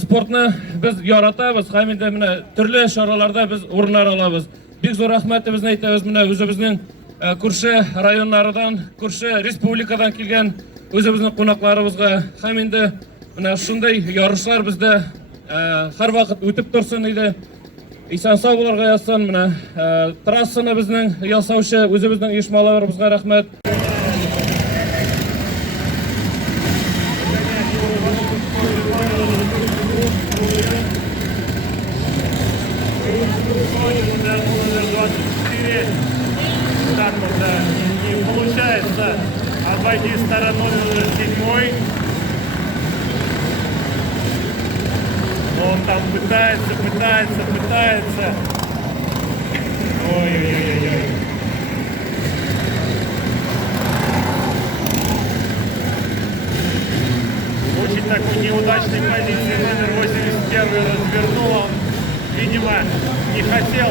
спортны біз яратабыз, һәм инде менә төрле шараларда біз урыннар алабыз. Бик зур рәхмәтебезне әйтәбез менә үзебезнең күрше районнардан, күрше республикадан килгән үзебезнең кунакларыбызга. Һәм инде менә шундый ярышлар бездә һәрвакыт үтеп торсын иде. Исән сау булырга язсын. Менә трассаны безнең ясаучы үзебезнең оешмаларыбызга рәхмәт. Так вот, да, не получается обойти стороной уже 7-й. Он там пытается. Ой-ой-ой-ой. Очень такой неудачной позиции номер 81 развернул. Он, видимо, не хотел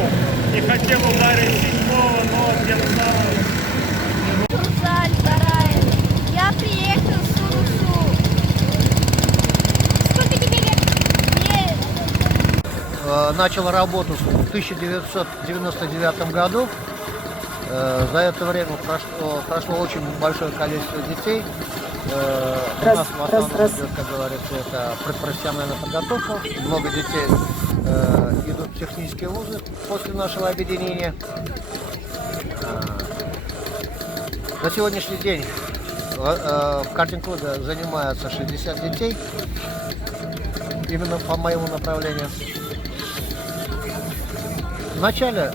ударить 7-го, но тем самым... Я приехал с Урусу. Сколько тебе лет? Начал работу в 1999 году. За это время прошло очень большое количество детей. У нас в основном идет, как говорится, это предпрофессиональная подготовка. Много детей идут в технические вузы после нашего объединения. На сегодняшний день в картинг-клубе занимаются 60 детей, именно по моему направлению. Вначале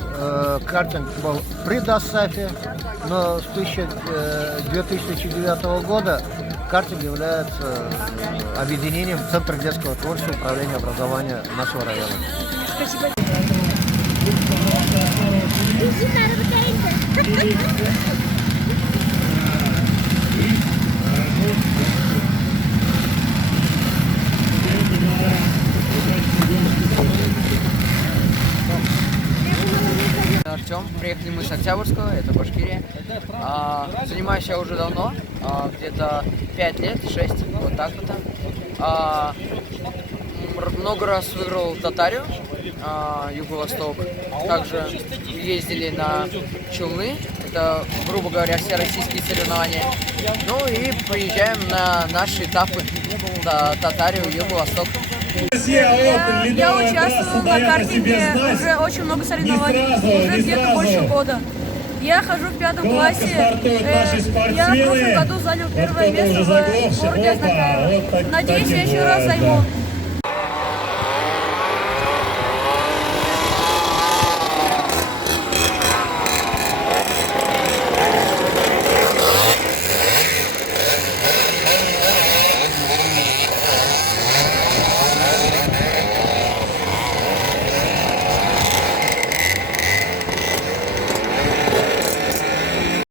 картинг был при ДОСАФе, но с 2009 года картинг является объединением Центра детского творчества управления образования нашего района. Спасибо. Артем, приехали мы с Октябрьского, это Башкирия. Занимаюсь я уже давно, где-то 5 лет, 6, вот так вот. Много раз выиграл Татарию, Юго-Восток. Также ездили на Челны, это, грубо говоря, все российские соревнования. Ну и приезжаем на наши этапы, Татарию, Юго-Восток. Я участвую на картинге уже очень много соревнований, уже где-то больше года. Я хожу в 5 классе, я в прошлом году занял первое место в городе Азнакаево. Надеюсь, я еще раз займу.